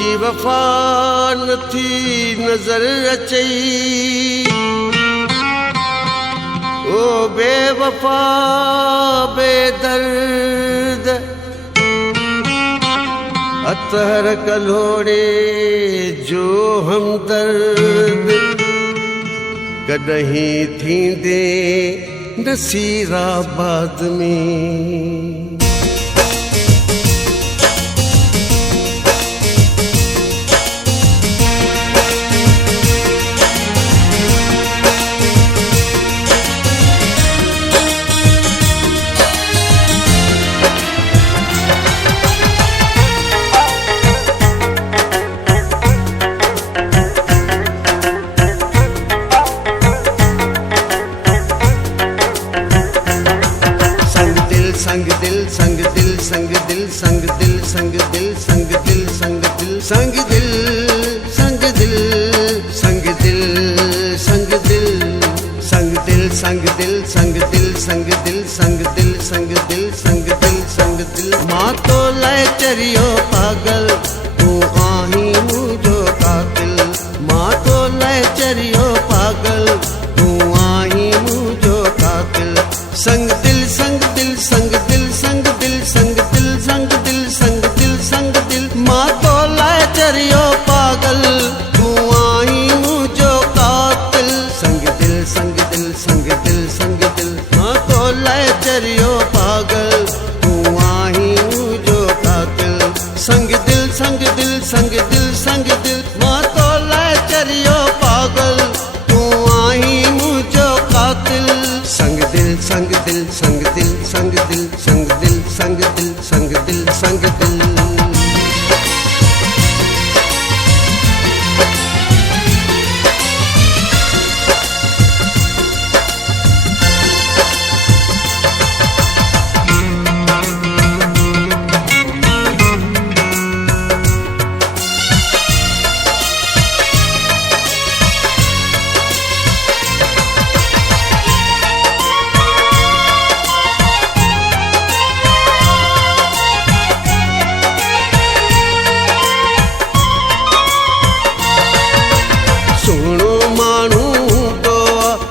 तुझी वफ़ा नथी नज़र अचई ओ बेवफ़ा बेदर्द अतहर कलोड़े जो हमदर्द कॾहिं थींदे नसीराबाद में संग दिल संग दिल संग दिल संग दिल संग दिल संग दिल संग दिल संग दिल संग दिल संग दिल संग दिल संग दिल संग दिल संग दिल संग दिल संग दिल संग दिल संग दिल संग दिल मां तो लाए चरियो पागल तू आही मुझो कातिल मां तो लाए चरियो पागल तू आही मुझो कातिल संग दिल संग दिल संग दिल संग दिल संग दिल संग दिल संग दिल संग दिल मां तो लाए चरियो पागल तू आई मुझो कातिल संग दिल संग दिल संग दिल संग दिल मां तो लाए चरियो पागल तू आई मुझो कातिल संग दिल संग दिल संग दिल संग दिल मां तो लाए चरियो पागल तू आई मुझो कातिल संग दिल संग दिल संग दिल संग दिल संग दिल संग दिल संग दिल संग दिल सोणो माण्हू तो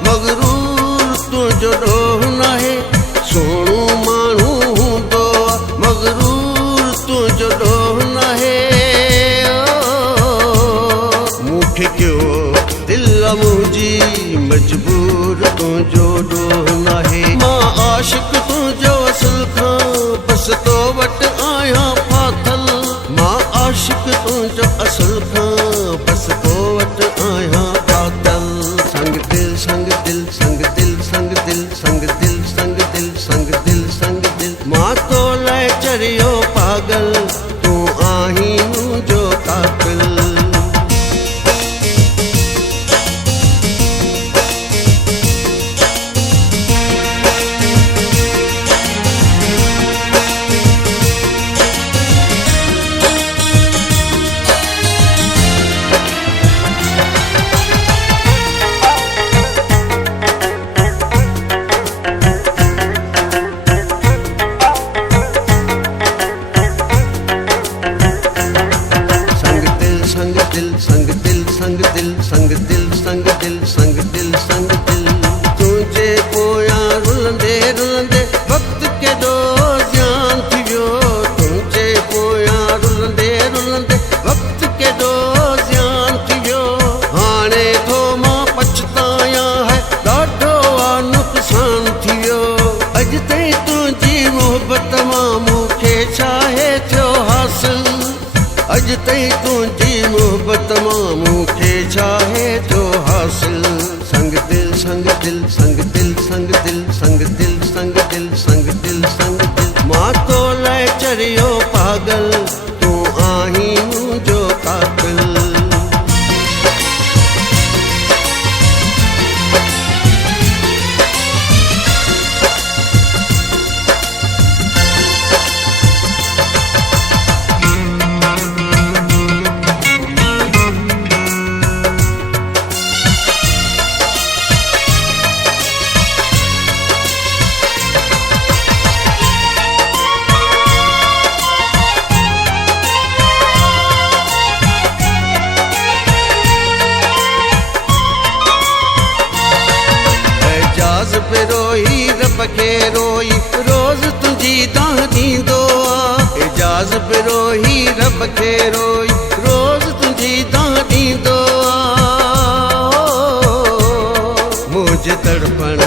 मगरूर तुंहिंजो ॾोह नाहे सोणो माण्हू तो मगरूर तुंहिंजो ॾोह नाहे मूंखे कयो दिल मुंहिंजी मजबूर तुंहिंजो ॾोह नाहे मां आशिक़ तुंहिंजो असुल खां बसि तो वटि आहियां फाथल मां आशिक़ तुंहिंजो असुल खां बसि तो वटि आहियां फाथल संग दिल संग दिल संग दिल संग दिल संग दिल संग दिल संग दिल संग दिल मां तो लाए चरियो पागल तू आही मुझो कातिल संग दिल संग दिल संग दिल संग दिल संग दिल संग दिल तुझे पोया रुलंदे रुलंदे वक्त के दो जान थी वियो तुझे पोया रुलंदे रुलंदे वक्त के दो जान थी वियो हाणे थो मां पछताया है ॾाढो नुक़सान थी वियो अॼु ताईं तुंहिंजी मोहबत मां मूंखे छाहे थियो हासिल अॼु ताईं तुंहिंजी मोहबत मां मूंखे छाहे थियो हासिल संग दिल संग दिल संग दिल संग दिल संग दिल संग दिल संग दिल संग दिल मां तो लाए चरियो पागल तू आही मुझो कातिल खे रोई रोज़ तुंहिंजी दाह ॾींदो आहे एजाज़ बिरोही रब खे रोई रोज़ तुंहिंजी दाह ॾींदो आहे मुंहिंजे तड़पण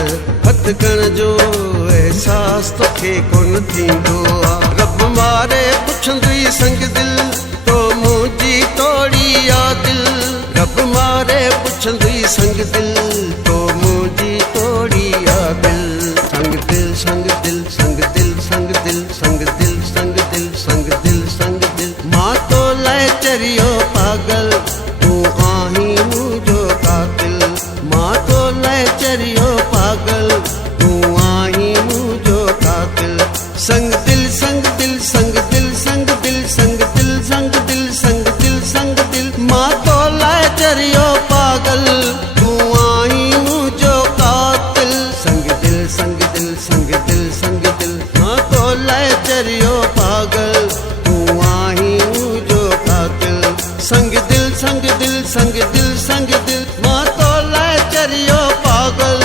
फतकण जो एहसास तोखे कोन थींदो आहे रब मारे पुछंदुई संग दिल तो मुंहिंजी तोड़ी आ दिल रब मारे पुछंदुई संग दिल तो मुंहिंजी तोड़ी आ दिल संग दिल संग दिल संग दिल संग दिल संग दिल संग दिल संग दिल संग दिल मां तो लाइ चरियो पागल तूं आहीं मुंहिंजो कातिल मां तो लाइ चरियो पागल तूं आहीं मुंहिंजो कातिल संग दिल संग दिल संग दिल संग दिल संग दिल संग दिल संग दिल संग दिल मां तो लाइ चरियो पागल तूं आहीं मुंहिंजो कातिल संग दिल संग दिल संग दिल संग दिल मां तो लाइ चरियो पागल तूं आहीं मुंहिंजो कातिल संग दिल संग दिल संग दिल संग दिल मां तो लाइ चरियो पागल